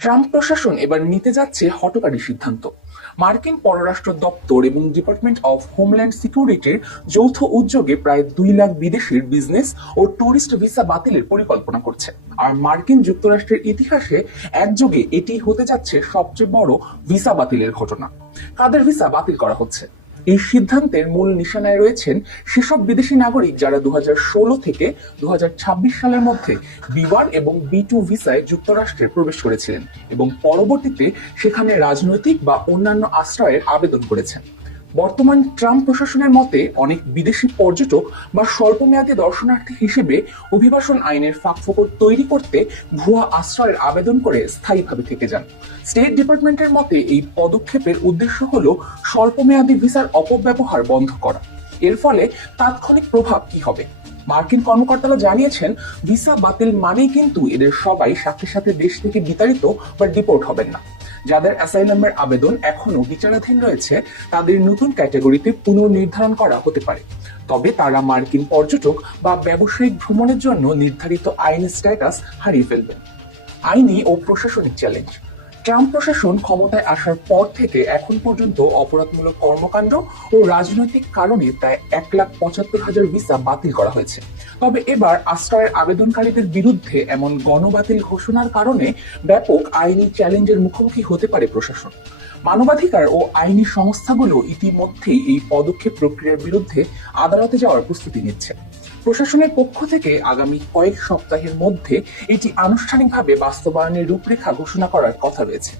Trump প্রশাসন এবার নিতে যাচ্ছে হঠকারী সিদ্ধান্ত। মার্কিন পররাষ্ট্র দপ্তর এবং ডিপার্টমেন্ট অফ হোমল্যান্ড সিকিউরিটির যৌথ উদ্যোগে প্রায় 2 লাখ বিদেশির বিজনেস ও ট্যুরিস্ট ভিসা বাতিলের পরিকল্পনা করছে। আর মার্কিন যুক্তরাষ্ট্রের ইতিহাসে একযোগে এটি হতে যাচ্ছে সবচেয়ে বড় ভিসা বাতিলের ঘটনা। কাদের ভিসা বাতিল করা হচ্ছে? এই সিদ্ধান্তের মূল নিশানায় রয়েছেন সেসব বিদেশি নাগরিক যারা 2016 থেকে 2026 সালের মধ্যে B1 এবং B2 ভিসায় যুক্তরাষ্ট্রে প্রবেশ করেছিলেন এবং পরবর্তীতে সেখানে রাজনৈতিক বা অন্যান্য আশ্রয়ের আবেদন করেছেন। বর্তমান ট্রাম্প প্রশাসনের মতে অনেক বিদেশি পর্যটক বা স্বল্পমেয়াদী দর্শনার্থী হিসেবে অভিবাসন আইনের ফাঁকফোকর তৈরি করতে ভুয়া আশ্রয়ের আবেদন করে স্থায়ীভাবে থেকে যান। স্টেট ডিপার্টমেন্টের মতে এই পদক্ষেপের উদ্দেশ্য হলো স্বল্পমেয়াদী ভিসার অপব্যবহার বন্ধ করা। এর ফলে তাৎক্ষণিক প্রভাব কি হবে? মার্কিন কর্মকর্তারা জানিয়েছেন, ভিসা বাতিল মানেই কিন্তু এদের সবাই সাথে সাথে দেশ থেকে বিতাড়িত বা ডিপোর্ট হবেন না। যাদের অ্যাসাইলামের আবেদন এখনো বিচারাধীন রয়েছে তাদের নতুন ক্যাটাগরিতে পুনর্নির্ধারণ করা হতে পারে, তবে তারা মার্কিন পর্যটক বা ব্যবসায়িক ভ্রমণের জন্য নির্ধারিত আইনি স্ট্যাটাস হারিয়ে ফেলবেন। আইনি ও প্রশাসনিক চ্যালেঞ্জ। ট্রাম্প প্রশাসন ক্ষমতায় আসার পর থেকে এখন পর্যন্ত অপরাধমূলক কর্মকাণ্ড ও রাজনৈতিক কারণে প্রায় 1,75,000 ভিসা বাতিল করা হয়েছে। তবে এবার আশ্রয়ের আবেদনকারীদের বিরুদ্ধে এমন গণবাতিল ঘোষণার কারণে ব্যাপক আইনি চ্যালেঞ্জের মুখোমুখি হতে পারে প্রশাসন। মানবাধিকার ও আইনি সংস্থাগুলো ইতিমধ্যেই এই পদক্ষেপ প্রক্রিয়ার বিরুদ্ধে আদালতে যাওয়ার প্রস্তুতি নিচ্ছে। প্রশাসনের পক্ষ থেকে আগামী কয়েক সপ্তাহের মধ্যে এটি আনুষ্ঠানিকভাবে বাস্তবায়নের রূপরেখা ঘোষণা করার কথা রয়েছে।